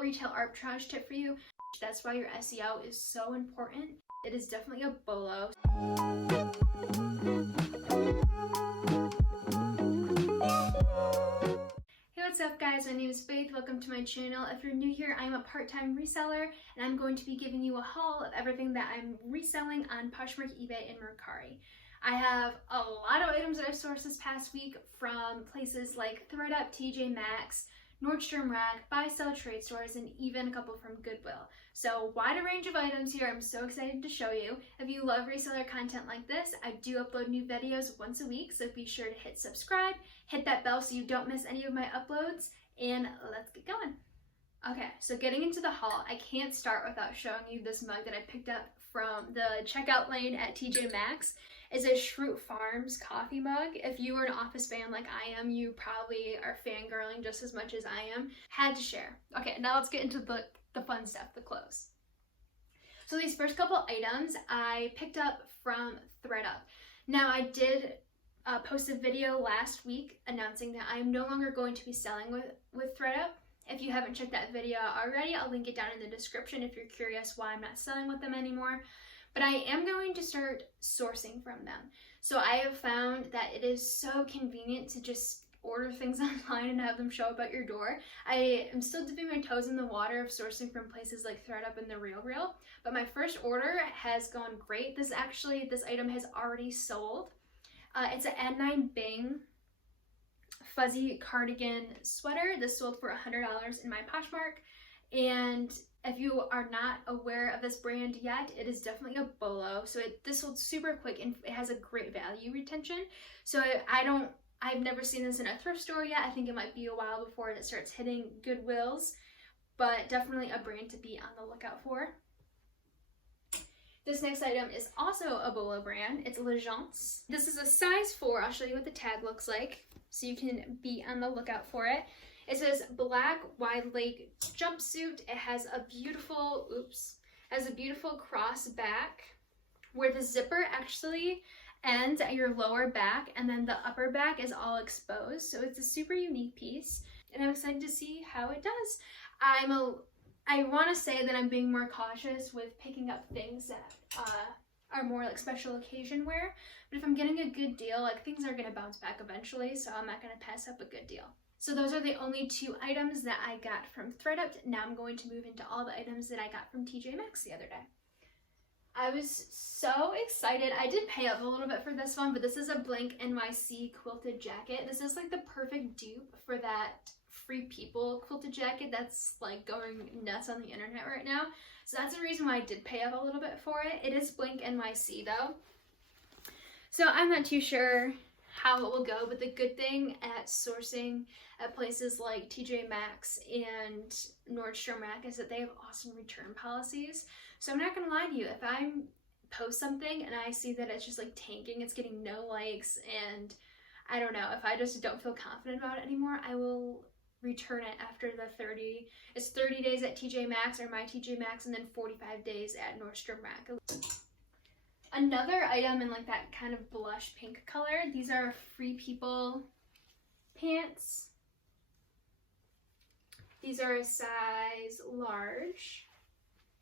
retail arbitrage tip for you. That's why your SEO is so important. It is definitely a bolo. Hey, what's up guys? My name is Faith. Welcome to my channel. If you're new here, I'm a part-time reseller and I'm going to be giving you a haul of everything that I'm reselling on Poshmark, eBay, and Mercari. I have a lot of items that I've sourced this past week from places like ThredUP, TJMAXX, Nordstrom Rack, Sell Trade stores, and even a couple from Goodwill. So wide range of items here. I'm so excited to show you. If you love reseller content like this, I do upload new videos once a week, so be sure to hit subscribe, hit that bell so you don't miss any of my uploads, and let's get going. Okay, so getting into the haul, I can't start without showing you this mug that I picked up from the checkout lane at TJMAXX. It's a Schrute Farms coffee mug. If you are an Office fan like I am, you probably are fangirling just as much as I am. Had to share. Okay, now let's get into the fun stuff, the clothes. So these first couple items I picked up from ThredUP. Now I did post a video last week announcing that I am no longer going to be selling with ThredUP. If you haven't checked that video already, I'll link it down in the description if you're curious why I'm not selling with them anymore. But I am going to start sourcing from them. So I have found that it is so convenient to just order things online and have them show up at your door. I am still dipping my toes in the water of sourcing from places like ThredUP and The RealReal, but my first order has gone great. This item has already sold. It's an N9 Bing fuzzy cardigan sweater. This sold for $100 in my Poshmark, and if you are not aware of this brand yet, it is definitely a bolo. So this sold super quick and it has a great value retention. So I've never seen this in a thrift store yet. I think it might be a while before it starts hitting Goodwills, but definitely a brand to be on the lookout for. This next item is also a bolo brand. It's L'Agence. This is a size 4. I'll show you what the tag looks like so you can be on the lookout for it. It says black wide leg jumpsuit. It has a beautiful, cross back where the zipper actually ends at your lower back and then the upper back is all exposed. So it's a super unique piece and I'm excited to see how it does. I want to say that I'm being more cautious with picking up things that are more like special occasion wear, but if I'm getting a good deal, like things are going to bounce back eventually, so I'm not going to pass up a good deal. So those are the only 2 items that I got from ThredUP. Now I'm going to move into all the items that I got from TJMAXX the other day. I was so excited. I did pay up a little bit for this one, but this is a blank NYC quilted jacket. This is like the perfect dupe for that Free People quilted jacket that's like going nuts on the internet right now. So that's the reason why I did pay up a little bit for it. It is blank NYC though. So I'm not too sure how it will go, but the good thing at sourcing at places like TJMAXX and Nordstrom Rack is that they have awesome return policies. So I'm not gonna lie to you, if I post something and I see that it's just like tanking, it's getting no likes, and I don't know, if I just don't feel confident about it anymore, I will return it after the 30 days at TJMAXX or my TJMAXX, and then 45 days at Nordstrom Rack. Another item in like that kind of blush pink color. These are Free People pants. These are a size large.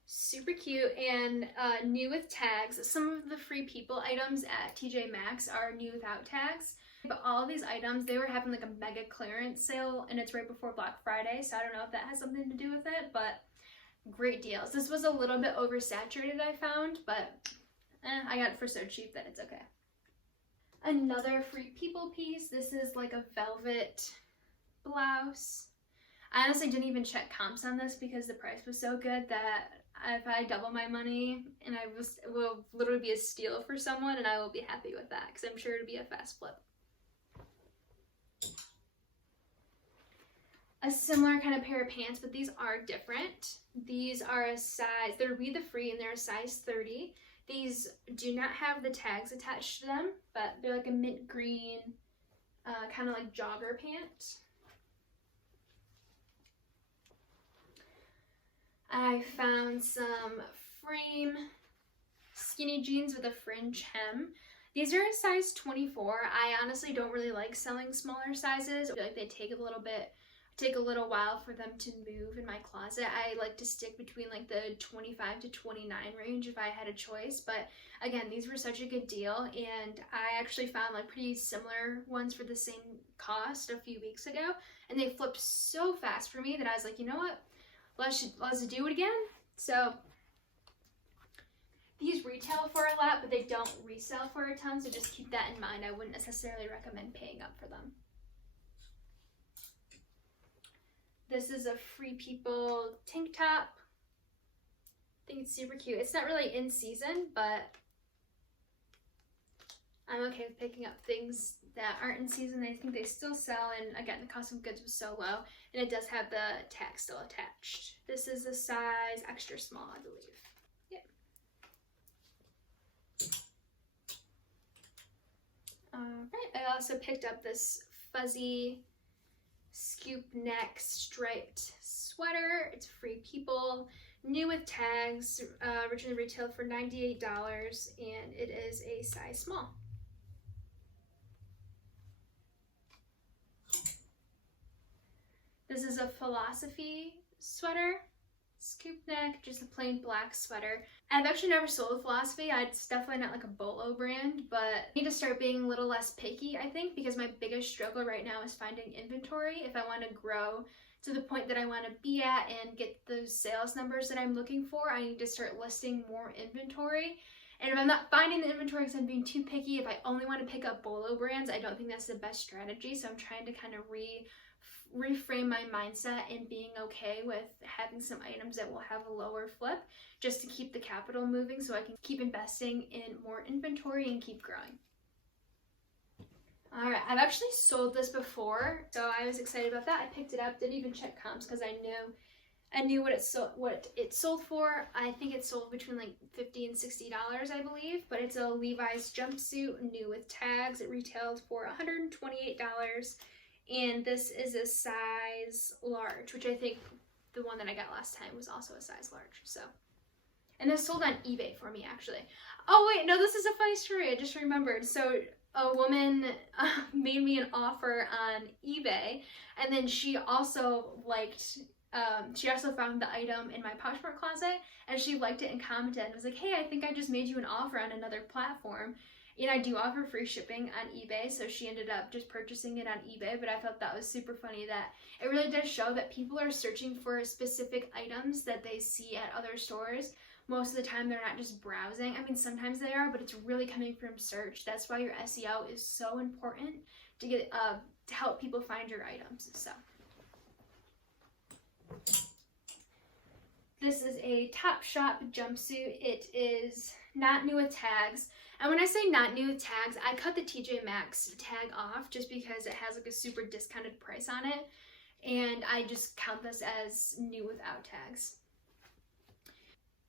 Super cute and new with tags. Some of the Free People items at TJMAXX are new without tags. But all of these items, they were having like a mega clearance sale and it's right before Black Friday, so I don't know if that has something to do with it, but great deals. This was a little bit oversaturated, I found, but I got it for so cheap that it's okay. Another Free People piece. This is like a velvet blouse. I honestly didn't even check comps on this because the price was so good that if I double my money and it will literally be a steal for someone, and I will be happy with that because I'm sure it'll be a fast flip. A similar kind of pair of pants, but these are different. These are a size, they're Be The Free and they're a size 30. These do not have the tags attached to them, but they're like a mint green, kind of like jogger pant. I found some frame skinny jeans with a fringe hem. These are a size 24. I honestly don't really like selling smaller sizes. I feel like they take a little bit take a little while for them to move in my closet. I like to stick between like the 25 to 29 range if I had a choice, but again, these were such a good deal, and I actually found like pretty similar ones for the same cost a few weeks ago, and they flipped so fast for me that I was like, you know what, let's do it again. So these retail for a lot, but they don't resell for a ton, so just keep that in mind. I wouldn't necessarily recommend paying up for them. This is a Free People tank top. I think it's super cute. It's not really in season, but I'm okay with picking up things that aren't in season. I think they still sell, and again, the cost of goods was so low, and it does have the tag still attached. This is a size extra small, I believe. Yep. Alright, I also picked up this fuzzy scoop neck striped sweater. It's Free People, new with tags, originally retailed for $98, and it is a size small. This is a Philosophy sweater, scoop neck, just a plain black sweater. I've actually never sold Philosophy. It's definitely not like a Bolo brand, but I need to start being a little less picky, I think, because my biggest struggle right now is finding inventory. If I want to grow to the point that I want to be at and get those sales numbers that I'm looking for, I need to start listing more inventory. And if I'm not finding the inventory because I'm being too picky, if I only want to pick up Bolo brands, I don't think that's the best strategy. So I'm trying to kind of reframe my mindset and being okay with having some items that will have a lower flip, just to keep the capital moving so I can keep investing in more inventory and keep growing. Alright, I've actually sold this before, so I was excited about that. I picked it up, didn't even check comps because I knew what it sold for. I think it sold between like $50 and $60, I believe, but it's a Levi's jumpsuit, new with tags. It retailed for $128. And this is a size large, which I think the one that I got last time was also a size large. So, and this sold on eBay for me, actually. Oh wait, no, this is a funny story. I just remembered. So a woman made me an offer on eBay, and then she also found the item in my Poshmark closet, and she liked it and commented and was like, hey, I think I just made you an offer on another platform. And I do offer free shipping on eBay, so she ended up just purchasing it on eBay, but I thought that was super funny that it really does show that people are searching for specific items that they see at other stores. Most of the time, they're not just browsing. I mean, sometimes they are, but it's really coming from search. That's why your SEO is so important to get to help people find your items. So this is a Topshop jumpsuit. It is not new with tags. And when I say not new with tags, I cut the TJMAXX tag off just because it has like a super discounted price on it. And I just count this as new without tags.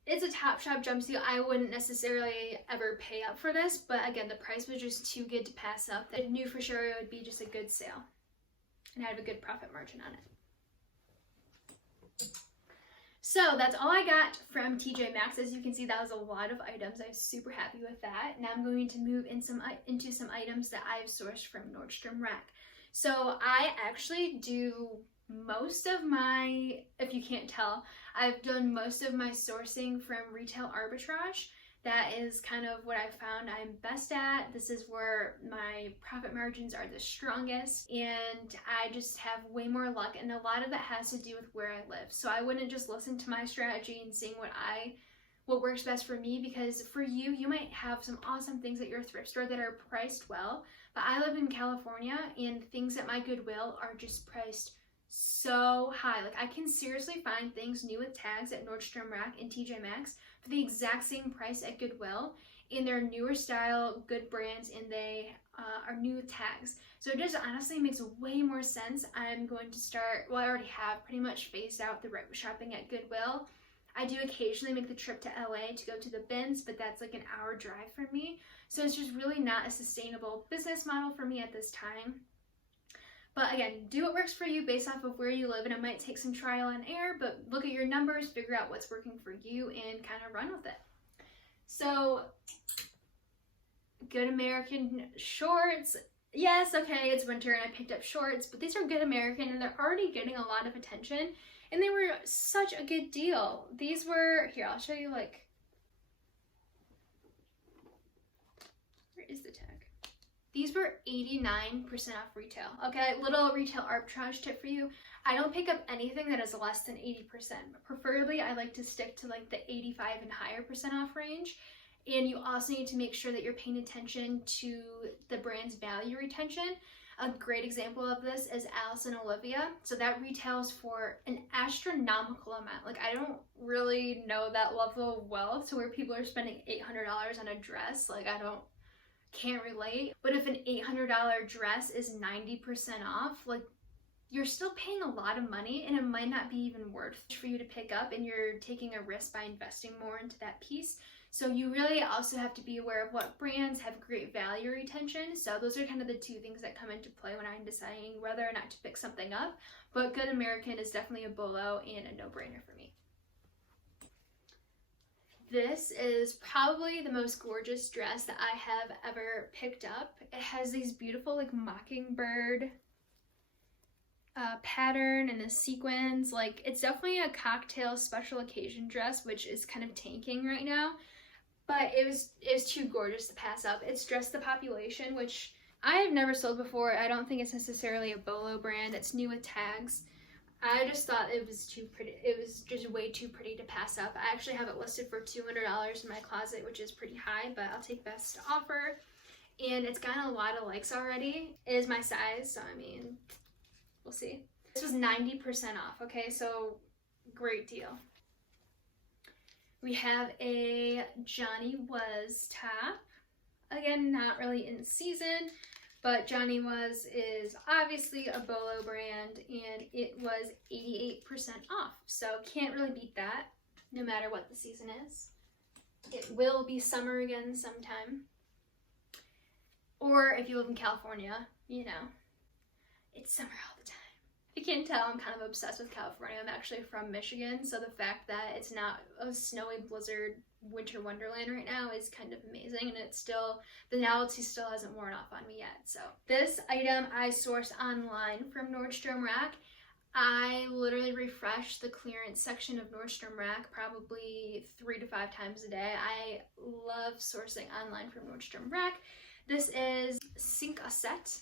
It's a Topshop jumpsuit. I wouldn't necessarily ever pay up for this, but again, the price was just too good to pass up. I knew for sure it would be just a good sale and have a good profit margin on it. So that's all I got from TJMAXX. As you can see, that was a lot of items. I was super happy with that. Now I'm going to move into some items that I've sourced from Nordstrom Rack. So I actually do most of my, if you can't tell, I've done most of my sourcing from retail arbitrage. That is kind of what I found I'm best at. This is where my profit margins are the strongest, and I just have way more luck, and a lot of that has to do with where I live. So I wouldn't just listen to my strategy and seeing what works best for me, because for you, you might have some awesome things at your thrift store that are priced well, but I live in California, and things at my Goodwill are just priced so high. Like, I can seriously find things new with tags at Nordstrom Rack and TJMAXX for the exact same price at Goodwill, and they're newer style, good brands, and they are new with tags. So it just honestly makes way more sense. I'm going to start, well, I already have pretty much phased out the shopping at Goodwill. I do occasionally make the trip to LA to go to the bins, but that's like an hour drive from me. So it's just really not a sustainable business model for me at this time. But again, do what works for you based off of where you live, and it might take some trial and error, but look at your numbers, figure out what's working for you, and kind of run with it. So, Good American shorts. yes, okay, it's winter and I picked up shorts, but these are good American and they're already getting a lot of attention and they were such a good deal. These were, here, I'll show you, like, where is the tag? These were 89% off retail. Okay, little retail arbitrage tip for you. I don't pick up anything that is less than 80%. Preferably, I like to stick to like the 85 and higher % off range. And you also need to make sure that you're paying attention to the brand's value retention. A great example of this is Alice and Olivia. So that retails for an astronomical amount. Like, I don't really know that level of wealth to where people are spending $800 on a dress. Like, can't relate. But if an $800 dress is 90% off, like, you're still paying a lot of money and it might not be even worth for you to pick up, and you're taking a risk by investing more into that piece. So you really also have to be aware of what brands have great value retention. So those are kind of the two things that come into play when I'm deciding whether or not to pick something up. But Good American is definitely a bolo and a no-brainer for me. This is probably the most gorgeous dress that I have ever picked up. It has these beautiful like mockingbird pattern and the sequins. Like, it's definitely a cocktail special occasion dress, which is kind of tanking right now. But it was too gorgeous to pass up. It's Dress the Population, which I have never sold before. I don't think it's necessarily a bolo brand. It's new with tags. I just thought it was too pretty. It was just way too pretty to pass up. I actually have it listed for $200 in my closet, which is pretty high, but I'll take best offer. And it's gotten a lot of likes already. It is my size, so I mean, we'll see. This was 90% off, okay? So great deal. We have a Johnny Was top. Again, not really in season, but Johnny Was is obviously a bolo brand, and it was 88% off. So can't really beat that, no matter what the season is. It will be summer again sometime. Or if you live in California, you know, it's summer all the time. If you can't tell, I'm kind of obsessed with California. I'm actually from Michigan, so the fact that it's not a snowy blizzard winter wonderland right now is kind of amazing, and it's still, the novelty still hasn't worn off on me yet. So this item I sourced online from Nordstrom Rack. I literally refresh the clearance section of Nordstrom Rack probably 3 to 5 times a day. I love sourcing online from Nordstrom Rack. This is Sink a Set,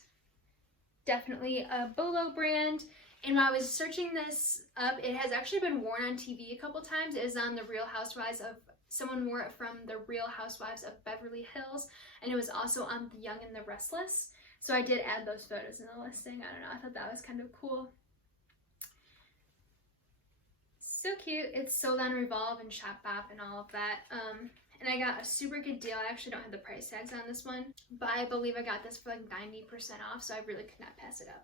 definitely a bolo brand. And when I was searching this up, it has actually been worn on TV a couple times. It is on the Real Housewives of, someone wore it from the Real Housewives of Beverly Hills, and it was also on The Young and the Restless. So I did add those photos in the listing. I don't know, I thought that was kind of cool. So cute. It's sold on Revolve and Shopbop and all of that. And I got a super good deal. I actually don't have the price tags on this one, but I believe I got this for like 90% off, so I really could not pass it up.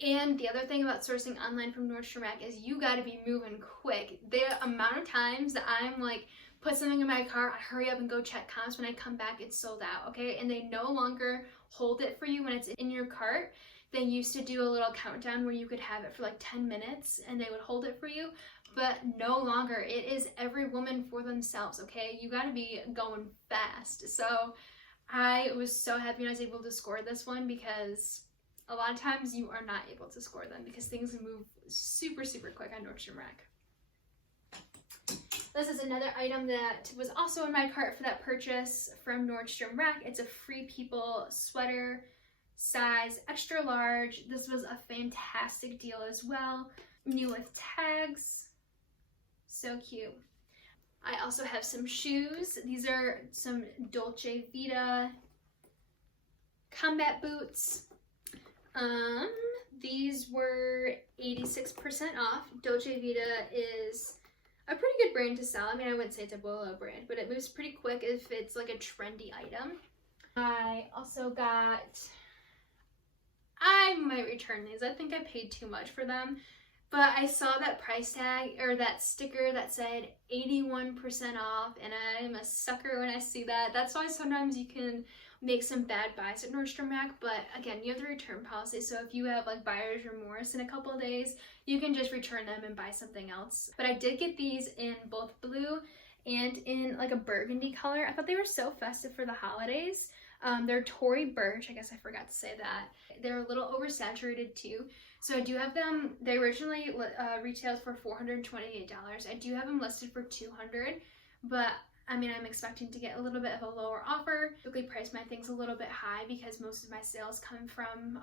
And the other thing about sourcing online from Nordstrom Rack is you gotta be moving quick. The amount of times that I'm like, put something in my cart, I hurry up and go check comps, when I come back it's sold out, okay? And they no longer hold it for you when it's in your cart. They used to do a little countdown where you could have it for like 10 minutes and they would hold it for you, but no longer. It is every woman for themselves, okay? You gotta be going fast. So I was so happy I was able to score this one, because a lot of times you are not able to score them because things move super, super quick on Nordstrom Rack. This is another item that was also in my cart for that purchase from Nordstrom Rack. It's a Free People sweater, size extra large. This was a fantastic deal as well. New with tags. So cute. I also have some shoes. These are some Dolce Vita combat boots. These were 86% off. Dolce Vita is a pretty good brand to sell. I mean, I wouldn't say it's a bolo brand, but it moves pretty quick if it's like a trendy item. I also got, I might return these. I think I paid too much for them, but I saw that price tag or that sticker that said 81% off, and I'm a sucker when I see that. That's why sometimes you can make some bad buys at Nordstrom Rack, but again, you have the return policy, so if you have like buyer's remorse in a couple of days, you can just return them and buy something else. But I did get these in both blue and in like a burgundy color. I thought they were so festive for the holidays. They're Tory Burch, I guess I forgot to say that. They're a little oversaturated too. So I do have them, they originally retailed for $428. I do have them listed for $200, but I mean, I'm expecting to get a little bit of a lower offer. Typically price my things a little bit high because most of my sales come from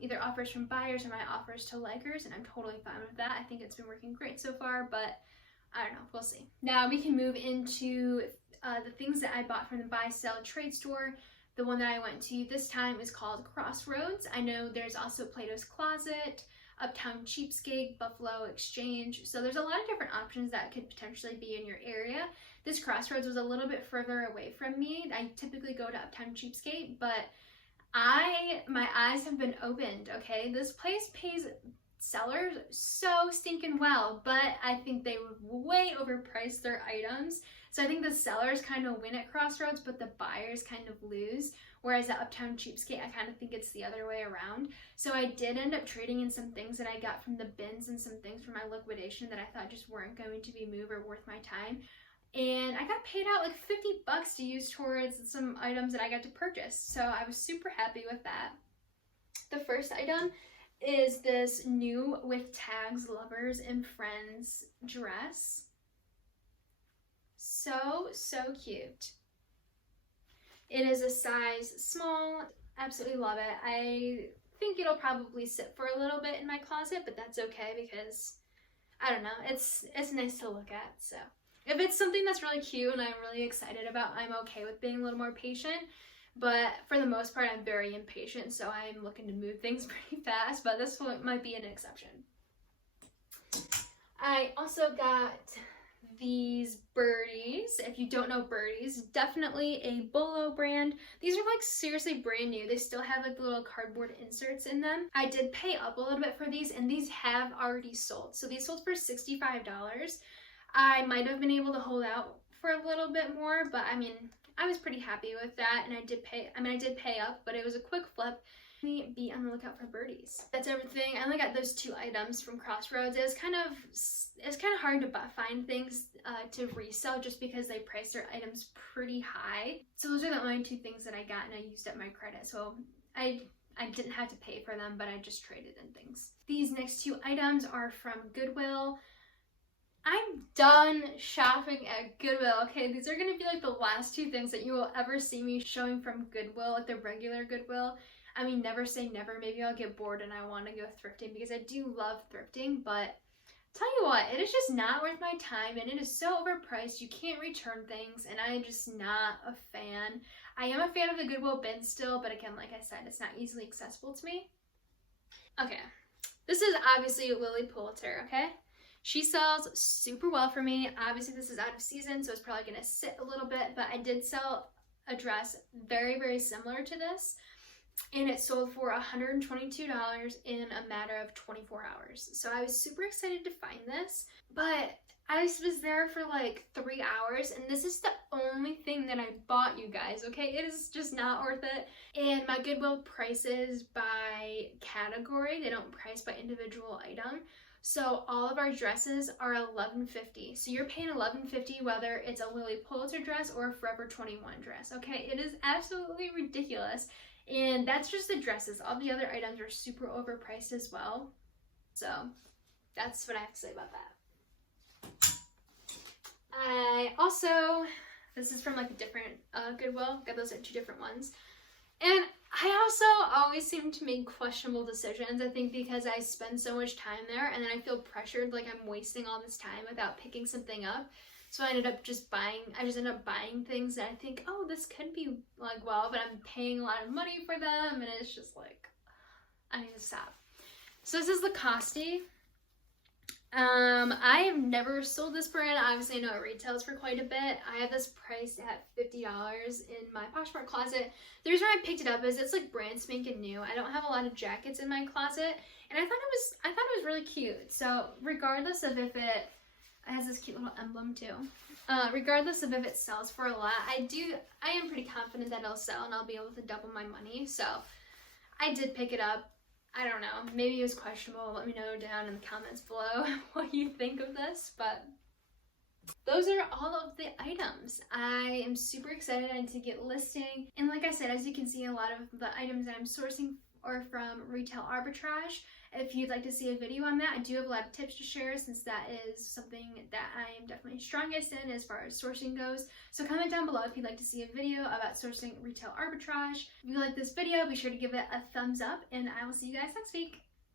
either offers from buyers or my offers to likers, and I'm totally fine with that. I think it's been working great so far, but I don't know, we'll see. Now we can move into the things that I bought from the Buy Sell Trade store. The one that I went to this time is called Crossroads. I know there's also Plato's Closet, Uptown Cheapskate, Buffalo Exchange. So there's a lot of different options that could potentially be in your area. This Crossroads was a little bit further away from me. I typically go to Uptown Cheapskate, but my eyes have been opened, okay? This place pays sellers so stinking well, but I think they way overpriced their items. So I think the sellers kind of win at Crossroads, but the buyers kind of lose. Whereas at Uptown Cheapskate, I kind of think it's the other way around. So I did end up trading in some things that I got from the bins and some things from my liquidation that I thought just weren't going to be moved or worth my time. And I got paid out like $50 to use towards some items that I got to purchase. So I was super happy with that. The first item is this new with tags Lovers and Friends dress. So cute. It is a size small. Absolutely love it. I think it'll probably sit for a little bit in my closet, but that's okay because I don't know, it's nice to look at. So if it's something that's really cute and I'm really excited about, I'm okay with being a little more patient. But for the most part, I'm very impatient, so I'm looking to move things pretty fast, but this one might be an exception. I also got these birdies. If you don't know birdies, definitely a Bolo brand. These are like seriously brand new. They still have like the little cardboard inserts in them. I did pay up a little bit for these, and these have already sold. So these sold for $65. I might have been able to hold out for a little bit more, but I mean, I was pretty happy with that, and I did pay up, but it was a quick flip. Be on the lookout for birdies. That's everything. I only got those 2 items from Crossroads. It's kind of hard to find things to resell just because they price their items pretty high. So those are the only 2 things that I got, and I used up my credit. So I didn't have to pay for them, but I just traded in things. These next 2 items are from Goodwill. I'm done shopping at Goodwill, okay? These are gonna be like the last 2 things that you will ever see me showing from Goodwill, like the regular Goodwill. I mean, never say never. Maybe I'll get bored and I want to go thrifting because I do love thrifting, but tell you what, it is just not worth my time, and it is so overpriced. You can't return things, and I'm just not a fan. I am a fan of the Goodwill bin still, but again, like I said, it's not easily accessible to me. Okay, this is obviously Lily Pulitzer, okay? She sells super well for me. Obviously, this is out of season, so it's probably going to sit a little bit, but I did sell a dress very similar to this, and it sold for $122 in a matter of 24 hours. So I was super excited to find this, but I was there for like 3 hours, and this is the only thing that I bought, you guys, okay? It is just not worth it. And my Goodwill prices by category. They don't price by individual item. So all of our dresses are $11.50. So you're paying $11.50 whether it's a Lily Pulitzer dress or a Forever 21 dress, okay? It is absolutely ridiculous. And that's just the dresses. All the other items are super overpriced as well. So that's what I have to say about that. I also, this is from like a different Goodwill. Got those at 2 different ones. And I also always seem to make questionable decisions, I think because I spend so much time there, and then I feel pressured like I'm wasting all this time without picking something up. So I just end up buying things that I think, oh, this could be like well, but I'm paying a lot of money for them, and it's just like, I need to stop. So this is Lacoste. I have never sold this brand. Obviously, I know it retails for quite a bit. I have this priced at $50 in my Poshmark closet. The reason why I picked it up is it's like brand spanking new. I don't have a lot of jackets in my closet, and I thought it was really cute. So regardless of if it has this cute little emblem too. Regardless of if it sells for a lot, I am pretty confident that it'll sell and I'll be able to double my money. So I did pick it up. I don't know, maybe it was questionable. Let me know down in the comments below what you think of this, but those are all of the items. I am super excited to get listing. And like I said, as you can see, a lot of the items that I'm sourcing are from Retail Arbitrage. If you'd like to see a video on that, I do have a lot of tips to share since that is something that I am definitely strongest in as far as sourcing goes. So comment down below if you'd like to see a video about sourcing Retail Arbitrage. If you like this video, be sure to give it a thumbs up, and I will see you guys next week.